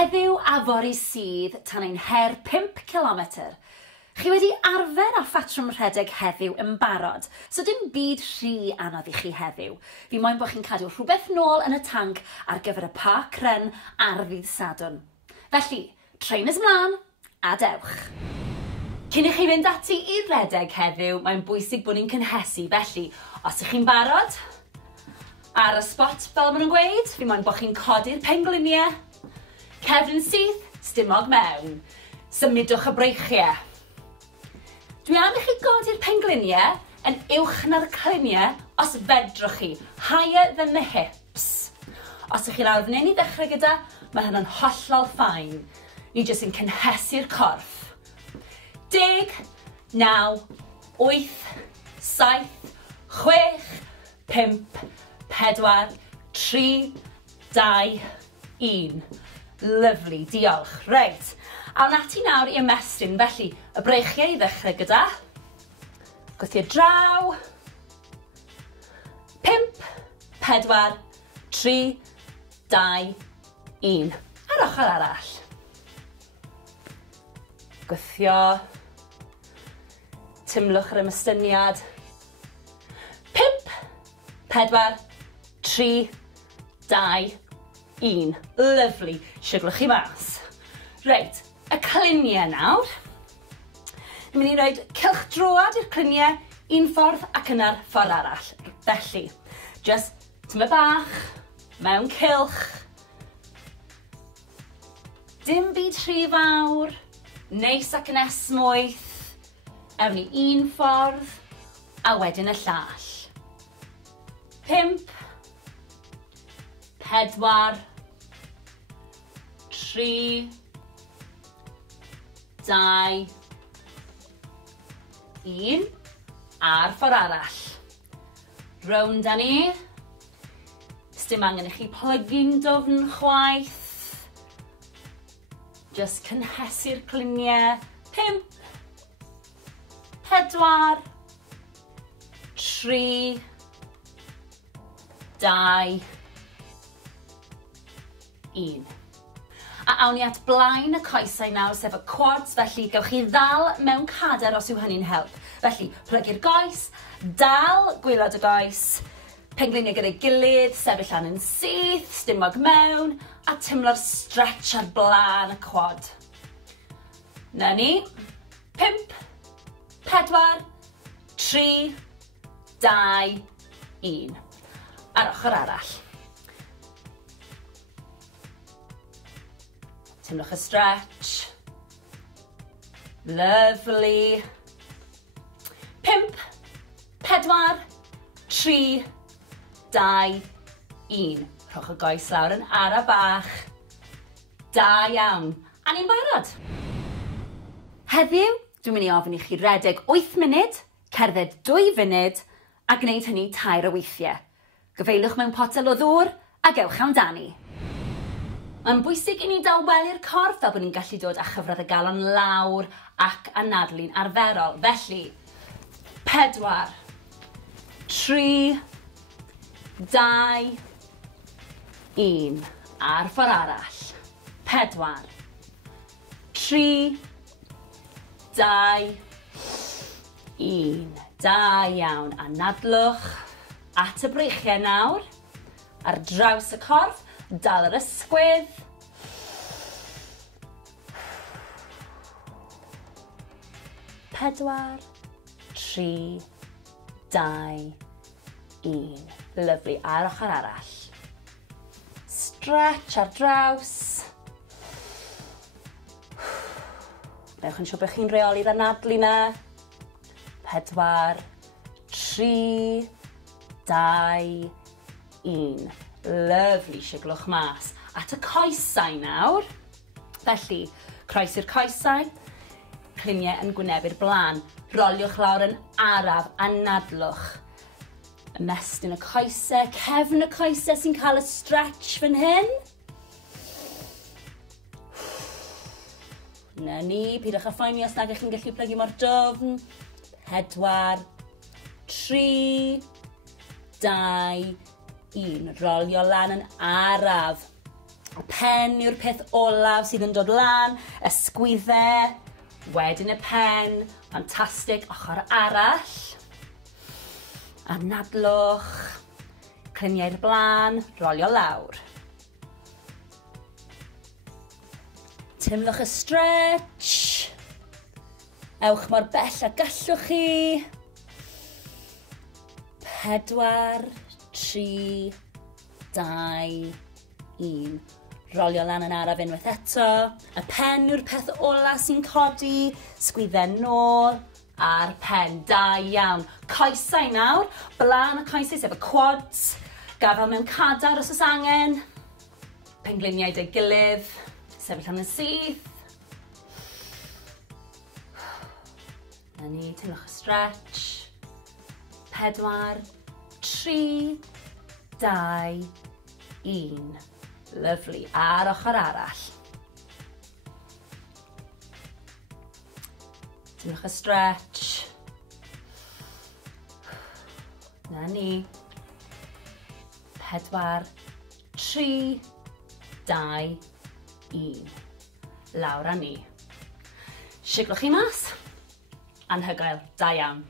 Heddiw a fori sydd tan ein her 5 kilometr. Chi wedi arfer â ffatrwm rhedeg heddiw yn barod, so dim byd rhy anodd i chi heddiw. Fi moyn bod chi'n cadw rhywbeth nôl yn y tanc ar gyfer y park run ar ddydd Sadwrn. Felly, trainers mlaen a dewch. Cyn i chi fynd ati i redeg heddiw, mae'n bwysig bod ni'n cynhesu. Felly, os ych chi'n barod, ar y spot fel maen nhw'n gweud, fi moyn bod chi'n codi'r pengliniau, cefn syth, stumog mewn. Symudwch y breichiau. Dwi am i chi godi'r pengliniau yn uwch na'r cliniau os fedrwch chi, higher than the hips. Os ych chi lawr fan hyn i ddechrau gyda, mae hynny'n hollol ffain. Ni jyst yn cynhesu'r corff. 10, 9, 8, 7, 6, 5, 4, 3, 2, 1. Lyfli, diolch. Reit. Awn ati nawr i ymestyn, felly y breichiau i ddechrau gyda. Gwthio draw. 5, 4, 3, 2, 1. Ar ochr arall. Gwthio. Tymlwch yr ymystyniad. 5, 4, 3, 2, 1. Lyfli. Siglwch chi mas. Reit, y cliniau nawr. Ni'n mynd i roed cylch droad i'r cliniau, un ffordd ac yna'r ffordd arall. Felly, just tyma bach, mewn cylch. Dim byd rhy fawr, neis ac yn esmwyth. Ewn ni un ffordd, a wedyn y llall. 5, 4, 3, 2, 1, a'r ffordd arall. Rownd â ni. Dim angen i chi plygu'n dofn chwaith. Just cynhesu'r cliniau. 5, 4, 3, 2, 1. A awn ni at blaen y coesau nawr, sef y quads, felly gewch chi ddal mewn cader os yw hynny'n help. Felly, plygu'r goes, dal gwylod y goes, pengliniau gyda'i gilydd, sefyll lan yn syth, stumog mewn, a tymlo'r stretch ar blaen y quad. Na ni. 5, 4, 3, 2, 1. Ar ochr arall. Tymlwch y stretch. Lovely. 5, 4, 3, 2, 1. Rhowch y goes lawr yn ara bach. Da iawn. A ni'n barod. Heddiw, dwi'n mynd i ofyn i chi redeg 8 munud, cerdded 2 funud, a gwneud hynny 2 o weithiau. Gyfeilwch mewn potel o ddŵr, a gewch amdani. Mae'n bwysig i ni daweli'r corff fel bod ni'n gallu dod â chyfradd y galon lawr ac anadlu'n arferol. Felly, 4, 3, 2, 1. A'r ffordd arall. 4, 3, 2, 1. Da iawn. Anadlwch at y breichiau nawr. Ar draws y corff. Dal yr ysgwydd. 4, 3, 2, 1. Lyfli. A'r ochr arall. Stretch ar draws. Newch yn siŵr bod chi'n reoli'r anadlu na. 4, 3, 2, 1. Lyfli, siglwch mas. At y coesau nawr. Felly, croesi'r coesau. Cliniau yn gwynebu'r blaen. Roliwch lawr yn araf, anadlwch. Ymestyn y coesau, cefn y coesau sy'n cael y stretch fan hyn. Na ni, pidwch â phoeni os nag ych chi'n gallu plygu mor dofn. 4, 3, 2, 1. Rolio lan yn araf. Y pen yw'r peth olaf sydd yn dod lan, ysgwyddau, wedyn y pen, ffantastig, ochr arall. Anadlwch, cliniau'r blaen, rolio lawr. Timlwch y stretch. Ewch mor bell a gallwch chi. 4, 3, 2, 1. Rolio lan yn araf unwaith eto. Y pen yw'r peth ola sy'n codi. Sgwyddau nôl a'r pen. Da iawn. Coesau nawr. Blaen y coesau sef y quads. Gafel mewn cadar os oes angen. Pengliniau dy gilydd. Sefyll am y syth. Na ni, timlwch y stretch. 4, 3, 2, 1. Lyfli. Ar ochr arall. Timlwch y stretch. Na ni. 4, 3, 2, 1. Lawr â ni. Siglwch chi mas. Anhygoel. Da iawn.